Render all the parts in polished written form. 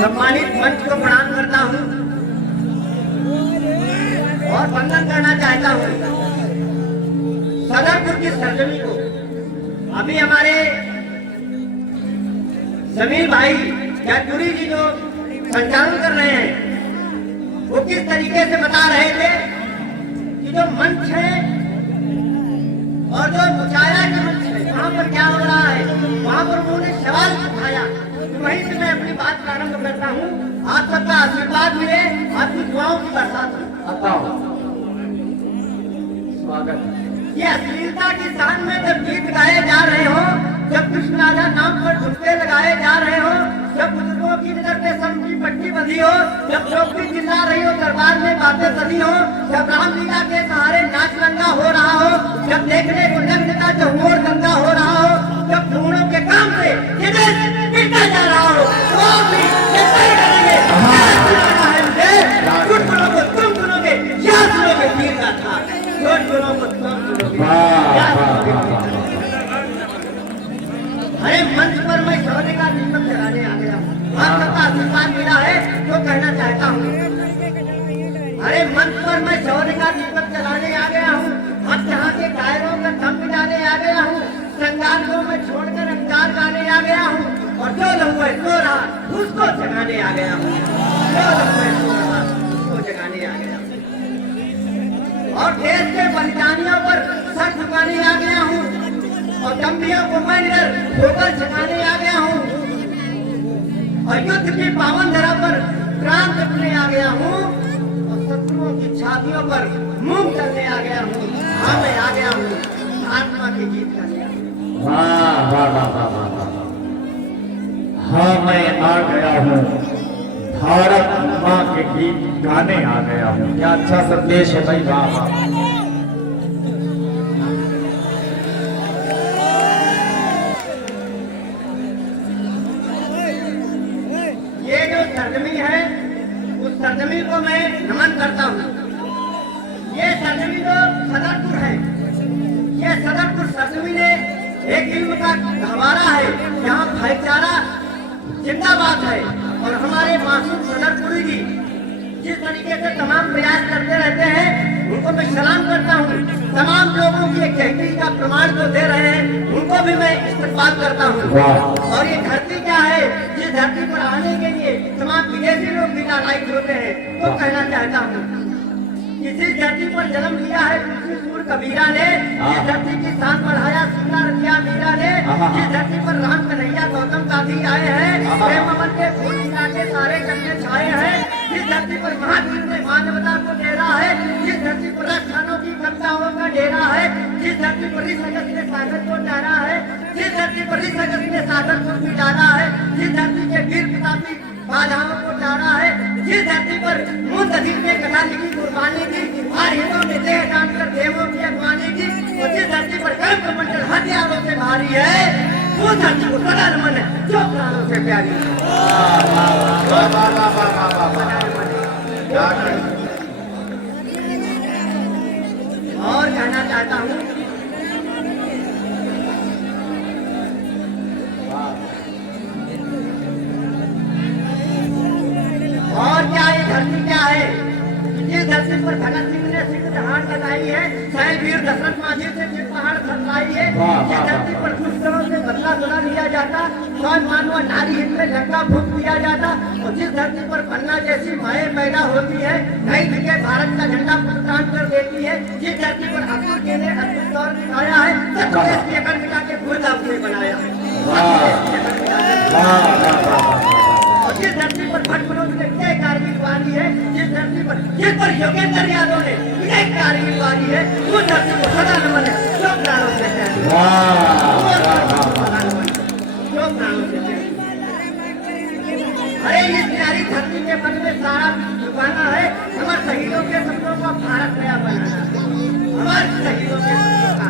सम्मानित मंच को प्रणाम करता हूँ और वंदन करना चाहता हूँ सदरपुर की सरजमी को। अभी हमारे जमीर भाई जयपुरी जी जो संचालन कर रहे हैं वो किस तरीके से बता रहे थे कि जो मंच है और जो मुशायरा का मंच है वहां पर क्या हो रहा है, वहां पर उन्होंने सवाल उठाया। तो वहीं से मैं अपनी बात प्रारंभ करता हूँ। आप सबका आशीर्वाद मिले, आपकी दुआओं की बरसात हो। स्वागत। ये अश्लीलता की शान में जब गीत गाए जा रहे हो, जब कृष्ण राधा नाम पर झुमके लगाए जा रहे हो, जब बुजुर्गों की नजर पे सम की पट्टी बंधी हो, जब चौकी चिल्ला रही हो, दरबार में बातें सदी हो, जब रामलीला के सहारे नाच रंगा हो रहा हो, जब देखने को नग्न का चहुओर दंगा हो रहा हो, जब भ्रूणों के काम से ये देश पिटता जा रहा हो, तो आप भी ये सही करेंगे। कुछ गुणों को तुम सुनोगे, क्या सुनोगे पीर का था, कुछ गुणों को तुम सुनोगे। अरे मंच पर मैं शौर्य का दीपक जलाने आ गया हूँ। आप सबका आशीर्वाद मिला है तो कहना चाहता हूँ। अरे मंच पर मैं शौर्य का दीपक जलाने आ गया हूँ। अब यहाँ के कायरों का थम मिटाने आ गया हूँ। श्रृंगार को मैं छोड़कर अंगार गाने आ गया हूँ। और जो लहू है सो रहा उसको जगाने आ गया हूँ। जो लहू है सो रहा उसको जगाने आ गया हूँ। और देश के बलिदानियों पर सर झुकाने आ गया हूँ। और दम्भियों को मैं निडर होकर जगाने आ गया हूँ। और युद्ध की पावन धरा पर प्राण जपने आ गया हूँ। और शत्रुओं की छातियों पर मूंग चलने आ गया हूँ। हाँ मैं आ गया हूँ आत्मा की जीत करने। वाह वाह वाह वाह वाह वाह। हाँ मैं आ गया हूँ, भारत माँ के गीत गाने आ गया हूँ। क्या अच्छा संदेश है भाई। वाह वाह। ये जो सरजमी है उस सरजमी को मैं नमन करता हूँ। ये सरजमी जो सदरपुर है, ये सदरपुर सरजमी ने एक इल्म का गहवारा है, यहाँ भाईचारा जिंदाबाद है। और हमारे मासूम सदरपुरी जी जिस तरीके से तमाम प्रयास करते रहते हैं उनको मैं सलाम करता हूँ। तमाम लोगों की एक कहती का प्रमाण जो दे रहे हैं उनको भी मैं इस्तेमाल करता हूँ। और ये धरती क्या है, जिस धरती पर आने के लिए तमाम विदेशी लोग भी लालायित होते हैं, तो कहना चाहता हूँ इसी धरती पर जन्म लिया है सूर कबीरा ने, इस धरती की शान बढ़ाया सुना रतिया मीरा ने, इस धरती पर राम कन्हैया गौतम गांधी आए हैं, प्रेम अमन के फूल के सारे कन्ने छाए हैं, इस धरती पर महावीर ने मानवता को डेरा है, जिस धरती पर राजस्थानों की कविताओं का डेरा है, जिस धरती पर ऋषगत ने सागर को डाला है, जिस धरती पर ऋषगत ने सागर को भी डाला है, जिस धरती के वीर प्रतापी बाधाओं को डाला है, जिस धरती पर मुंतजिर ने कथा लिखी कुर्बानी की, आर्यों ने देह दान कर देवों की अगवानी की, और जिस धरती पर कर्म कमंडल हथियारों से भारी है, वो धरती को सदा नमन है जो प्राणों से प्यारी है। और कहना चाहता हूँ और क्या ये धरती क्या है, जिस धरती पर भगत सिंह ने सिंह दहाड़ लगाई है, शैलवीर दशरथ मांझी से सिंह पहाड़ खसलाई है, जिस धरती पर दुष्कर्मों से बदला सुना लिया जाता, स्वयं मानव नारी हित में लंका फूंक दिया जाता, और जिस धरती पर पन्ना जैसी माएँ पैदा होती है, नई जगह भारत का झंडा फुटकान कर देती है, जिस धरती पर अब्दुल के ने अद्भुत दौर दिखाया है, सब देश की अकड़ मिटा के भूल आपने बनाया। और जिस धरती पर भट्ट मनोज ने विजय कारगिल वाली है, जिस पर योगेंद्र यादव ने विजय कारगिल वाली है, उस धरती को सदा नमन है जो प्राणों से प्यारी है। जो प्राणों से प्यारी। अरे इस प्यारी धरती के मन में सारा झुकाना है, हमारे शहीदों के सपनों को भारत नया बनाना, हमारे शहीदों के सपनों का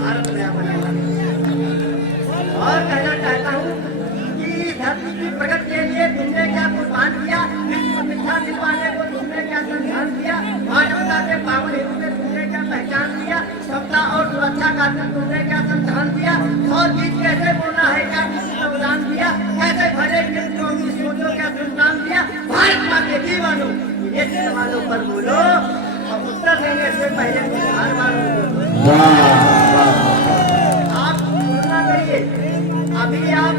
भारत नया बनाना। और कहना चाहता हूँ धरती की प्रगति के लिए तुमने क्या कुर्बान किया, विश्व शिक्षा दिलवाने को तुमने क्या संघर्ष किया, मानवता के पावन हेतु में तुमने क्या पहचान किया, समता और सुरक्षा का तुमने क्या संविधान दिया, और बीच कैसे बोलना है क्या किसी योगदान दिया, कैसे भरे सोचो क्या संविधान ये सवालों पर बोलो और उत्तर देने से पहले बार बार बोलो। वाह वाह आप तुलना करिए, अभी आप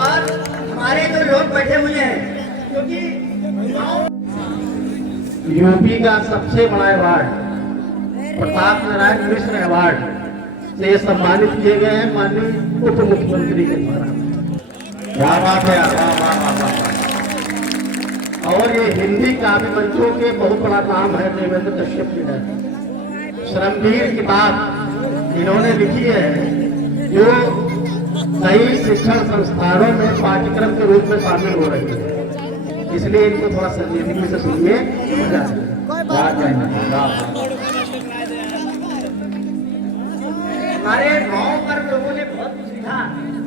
और हमारे जो लोग बैठे हुए हैं, क्योंकि यूपी का सबसे बड़ा अवार्ड प्रताप नारायण मिश्र अवार्ड से सम्मानित किए गए हैं माननीय उप मुख्यमंत्री के द्वारा। क्या बात है यार, वाह वाह वाह वाह वाह। और ये हिंदी काव्य मंचों के बहुत बड़ा नाम है देवेंद्र कश्यप जी है। श्रमवीर किताब इन्होंने लिखी है जो कई शिक्षण संस्थानों में पाठ्यक्रम के रूप में शामिल हो रही है, इसलिए इनको थोड़ा संजीदगी से सुनिए, मजा आएगा। क्या कहना है, वाह, वाह। हमारे गांव पर लोगों ने बहुत कुछ लिखा,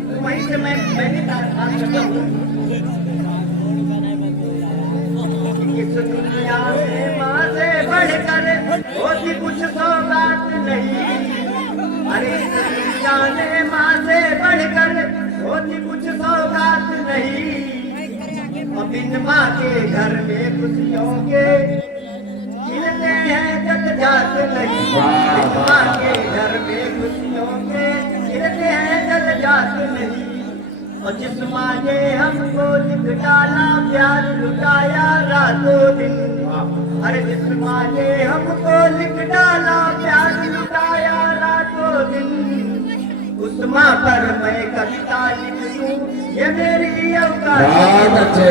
तो वहीं से मैं भी बात करता हूँ। इस दुनिया में माँ से बढ़कर होती कुछ सौगात नहीं, अरे इस दुनिया में माँ से बढ़कर होती कुछ सौगात नहीं, और बिन माँ के घर में खुशियों के खिलते हैं जग जात नहीं, बिन माँ के घर में खुशियों के खिलते हैं जग जात नहीं। और जिस माँ ने हमको लिख डाला प्यार लुटाया रातों दिन, अरे जिस माँ ने हमको लिख डाला प्यार लुटाया रातों दिन, उस माँ पर मैं कविता लिख दूं ये मेरी औकात। बहुत अच्छे,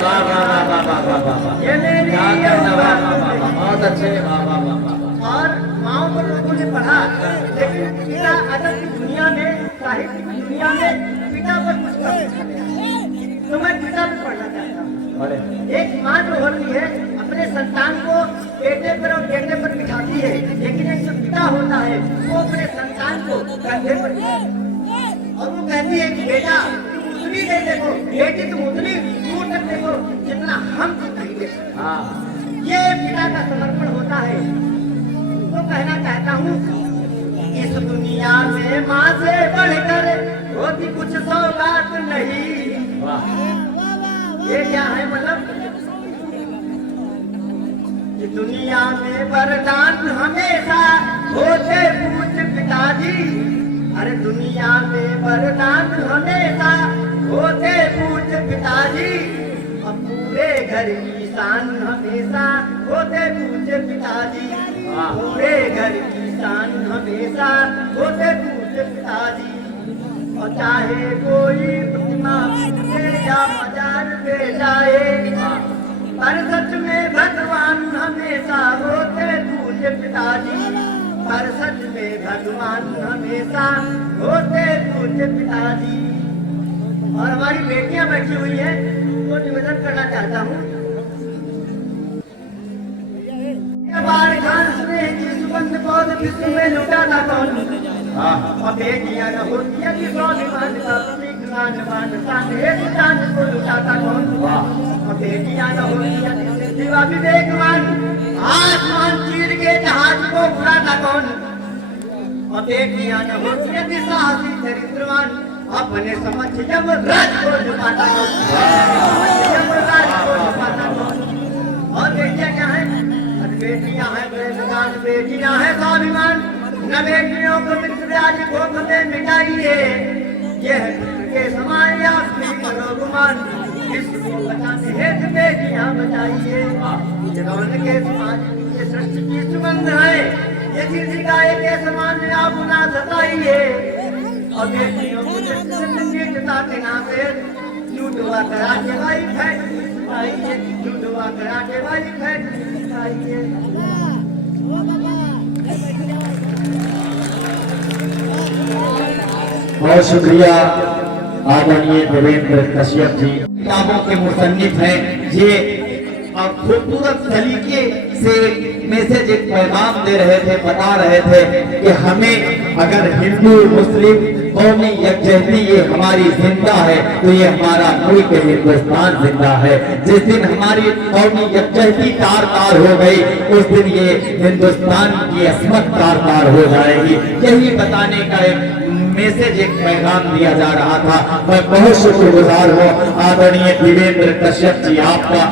वाह वाह वाह वाह वाह वाह वाह वाह। ये मेरी क्या कहना, वाह वाह वाह औकात। वाह, बहुत अच्छे, वाह वाह वाह वाह वाह। और माओ को लोगों ने पढ़ा, लेकिन पिता अदब की दुनिया में, साहित्य की दुनिया में पिता पर कुछ कम नहीं। तो मैं पिता पर पढ़ना चाहता हूँ। बड़े एक माँ जो होती है अपने संतान को पेटे पर और पेटे पर बिठाती है, लेकिन एक जो पिता होता है वो अपने संतान को कंधे पर बिठाता है और वो कहती है कि बेटा तुम उतनी नहीं देखो, बेटी तुम उतनी दूर तक देखो जितना हम तुम नहीं देख सकते। हाँ ये पिता का समर्पण होता है। तो कहना चाहता हूँ इस दुनिया में माँ से बढ़कर होती कुछ सौगात नहीं। वाह ये क्या है मतलब कि दुनिया में वरदान हमेशा होते पूज्य पिताजी, अरे दुनिया में वरदान हमेशा होते पूज्य पिताजी, अब पूरे घर की शान हमेशा होते पूज्य पिताजी, पूरे घर की शान हमेशा होते पूज्य पिताजी। और चाहे कोई प्रतिमा पूजे या मजार पे जाए, पर सच में भगवान हमेशा होते पूज्य पिताजी, पर सच में भगवान हमेशा होते पूज्य पिताजी। और हमारी बेटियां बैठी हुई हैं, तो निवेदन करना चाहता हूँ बार खान स्नेह की सुगंध पौध विश्व में लुटा था कौन, और बेटियां न होती कि स्वाभिमान का प्रतीक मान मान साहेब दान को लुटाता कौन, और बेटियां न होती सिवा विवेकवान आसमान चीर के जहाज को उड़ाता कौन, और बेटियां न होती साहसी चरित्रवान अपने समझ जब राज को झुकाता कौन, जब राज को झुकाता कौन। और बेटियां क्या है, बेटियां हैं प्रेमदान, बेटियां हैं स्वाभिमान, न बेटियों को मित्र आज भोग में मिटाइए, ये है मित्र के समान या करो गुमान, विश्व को बचाने हेतु बेटियां बचाइए, जगौन के समाज ये सृष्टि की सुगंध है, ये किसी गाय के समान आप ना सताइए, और बेटियों को निजता के नाते लूटवा करा के भाई फैक्ट्री सिखाइए, लूटवा करा के भाई फैक्ट्री सिखाइए। बहुत शुक्रिया आदरणीय देवेंद्र कश्यप जी, किताबों के मुसन्निफ हैं। ये खूबसूरत तरीके से मैसेज एक पैगाम दे रहे थे, बता रहे थे कि हमें अगर हिंदू मुस्लिम कौमी यकजहती ये हमारी जिंदा है तो ये हमारा मुल्क हिंदुस्तान जिंदा है। जिस दिन हमारी कौमी यकजहती तार तार हो गई उस दिन ये हिंदुस्तान की असमत तार तार हो जाएगी। यही बताने का एक मैसेज, एक पैगाम दिया जा रहा था। मैं बहुत शुक्रगुजार हूँ आदरणीय देवेंद्र कश्यप जी आपका।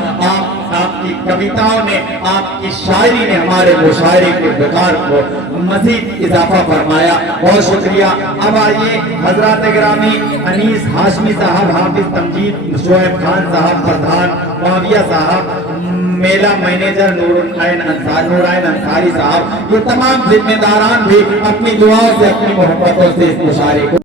आपकी कविताओं ने, आपकी शायरी ने हमारे मुशायरे के विकार को मजीद इजाफा फरमाया। बहुत शुक्रिया। अब आइए हजरत गिरामी अनीस हाशमी साहब, हाफिज तमजीद शोएब खान साहब, प्रधान माविया साहब, मेला मैनेजर नूराइन अंसारी साहब, ये तमाम जिम्मेदारान भी अपनी दुआओं से, अपनी मोहब्बतों से इस मुशायरे को